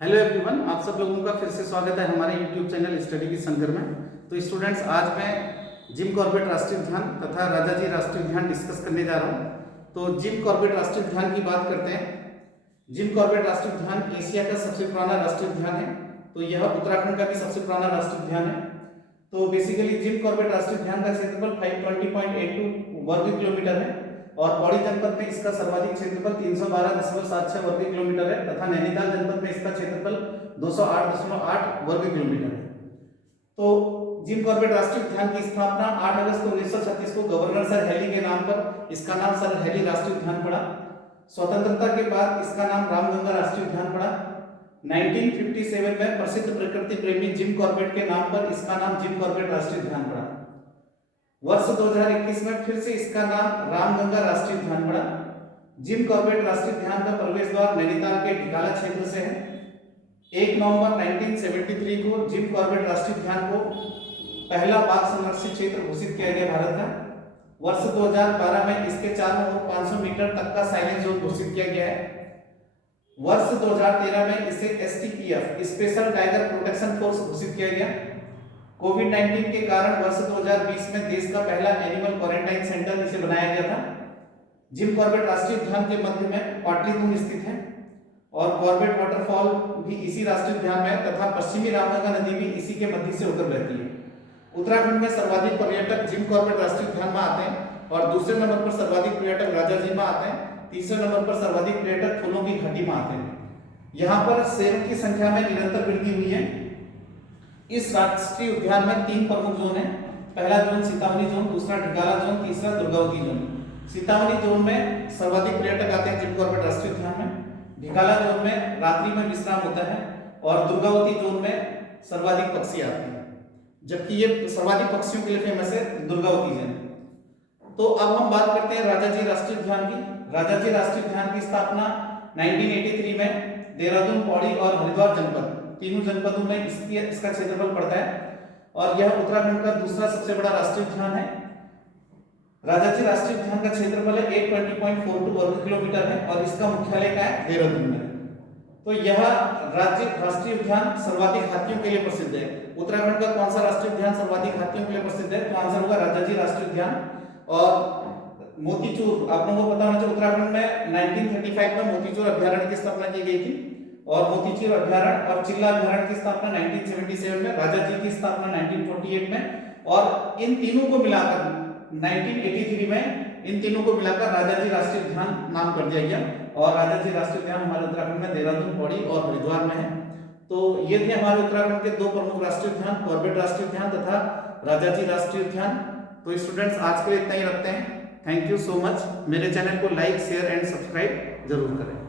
Hello everyone, आप सब लोगों का फिर से स्वागत है हमारे यूट्यूब चैनल स्टडी की संगर में। तो स्टूडेंट्स, आज मैं जिम कॉर्बेट राष्ट्रीय उद्यान तथा राजाजी राष्ट्रीय उद्यान डिस्कस करने जा रहा हूं। तो जिम कॉर्बेट राष्ट्रीय उद्यान की बात करते हैं। जिम कॉर्बेट राष्ट्रीय उद्यान एशिया का सबसे पुराना राष्ट्रीय उद्यान है। तो यह उत्तराखंड का भी सबसे पुराना राष्ट्रीय उद्यान है। तो बेसिकली जिम कॉर्बेट राष्ट्रीय उद्यान का क्षेत्रफल 520.82 वर्ग किलोमीटर है और पौड़ी जनपद में इसका सर्वाधिक क्षेत्रफल 312.76 वर्ग किलोमीटर है तथा नैनीताल जनपद में इसका क्षेत्रफल 208.8 वर्ग किलोमीटर है। तो जिम कॉर्बेट राष्ट्रीय उद्यान की स्थापना 8 अगस्त 1936 को गवर्नर सर हेली के नाम पर इसका नाम सर हेली राष्ट्रीय उद्यान पड़ा। स्वतंत्रता के बाद इसका नाम रामगंगा राष्ट्रीय उद्यान पड़ा। 1957 में प्रसिद्ध प्रकृति प्रेमी जिम कॉर्बेट के नाम पर इसका नाम जिम कॉर्बेट राष्ट्रीय उद्यान पड़ा। वर्ष 2021 में फिर से इसका नाम रामगंगा राष्ट्रीय उद्यान पड़ा। जिम कॉर्बेट राष्ट्रीय उद्यान का प्रवेश द्वार नैनीताल के ढिकाला क्षेत्र से है। 1 नवंबर 1973 को जिम कॉर्बेट राष्ट्रीय उद्यान को पहला बाघ संरक्षित क्षेत्र घोषित किया गया भारत का। वर्ष 2012 में इसके चारों ओर 500 मीटर तक का साइलेंस जोन घोषित किया गया है। वर्ष 2013 में इसे STPF special tiger protection force घोषित किया गया। कोविड-19 के कारण वर्ष 2020 में देश का पहला एनिमल क्वारंटाइन सेंटर इसे बनाया गया था। जिम कॉर्बेट राष्ट्रीय उद्यान के मध्य में पाटलिपुत्र स्थित है और कॉर्बेट वाटरफॉल भी इसी राष्ट्रीय उद्यान में है तथा पश्चिमी रामगंगा नदी भी इसी के मध्य से होकर बहती है। उत्तराखंड में सर्वाधिक पर्यटक जिम कॉर्बेट राष्ट्रीय उद्यान में आते हैं और दूसरे नंबर पर सर्वाधिक पर्यटक राजाजी में आते हैं। तीसरे नंबर पर सर्वाधिक पर्यटक फूलों की घाटी में आते हैं। यहाँ पर शेरों की संख्या में निरंतर वृद्धि हुई है। इस राष्ट्रीय उद्यान में 3 प्रमुख जोन है। पहला जोन सीतामढ़ी जोन, दूसरा ढिकाला जोन, तीसरा दुर्गावती जोन। सीतामढ़ी जोन में सर्वाधिक पर्यटक आते हैं जिम कॉर्बेट राष्ट्रीय उद्यान में। ढिकाला जोन में रात्रि में विश्राम होता है और दुर्गावती जोन में सर्वाधिक पक्षी आते हैं, जबकि ये सर्वाधिक पक्षियों के लिए फेमस है दुर्गावती जोन। तो अब हम बात करते हैं राजाजी राष्ट्रीय उद्यान की। राजाजी राष्ट्रीय उद्यान की स्थापना 1983 में देहरादून, पौड़ी और हरिद्वार जनपद, तीनों जनपदों में इसका क्षेत्रफल पड़ता है और यह उत्तराखंड का दूसरा सबसे बड़ा राष्ट्रीय उद्यान है। राजाजी राष्ट्रीय उद्यान का क्षेत्रफल 820.42 वर्ग किलोमीटर है और इसका मुख्यालय का है देहरादून में। तो यह राज्य राष्ट्रीय उद्यान सर्वाधिक हाथियों के लिए प्रसिद्ध है। उत्तराखंड का कौन सा राष्ट्रीय उद्यान सर्वाधिक हाथियों के लिए प्रसिद्ध है? तो आंसर होगा राजाजी राष्ट्रीय उद्यान। और मोतीचूर, आप लोगों को पता होना चाहिए, उत्तराखंड में 1935 में मोतीचूर अभ्यारण्य की स्थापना की गई थी और मोतीचूर अभ्यारण्य और चिल्ला अभ्यारण्य की स्थापना 1977 में, राजाजी की स्थापना 1948 में और इन तीनों को मिलाकर 1983 में इन तीनों को मिलाकर राजाजी राष्ट्रीय उद्यान नाम कर दिया गया। और राजाजी राष्ट्रीय उद्यान हमारे उत्तराखंड में देहरादून, पौड़ी और हरिद्वार में है। तो ये थे हमारे उत्तराखंड के 2 प्रमुख राष्ट्रीय उद्यान, कॉर्बेट राष्ट्रीय उद्यान तथा राजाजी राष्ट्रीय उद्यान। तो स्टूडेंट्स, आज के लिए इतना ही रखते हैं। Thank you so much. मेरे चैनल को लाइक, शेयर एंड सब्सक्राइब जरूर करें।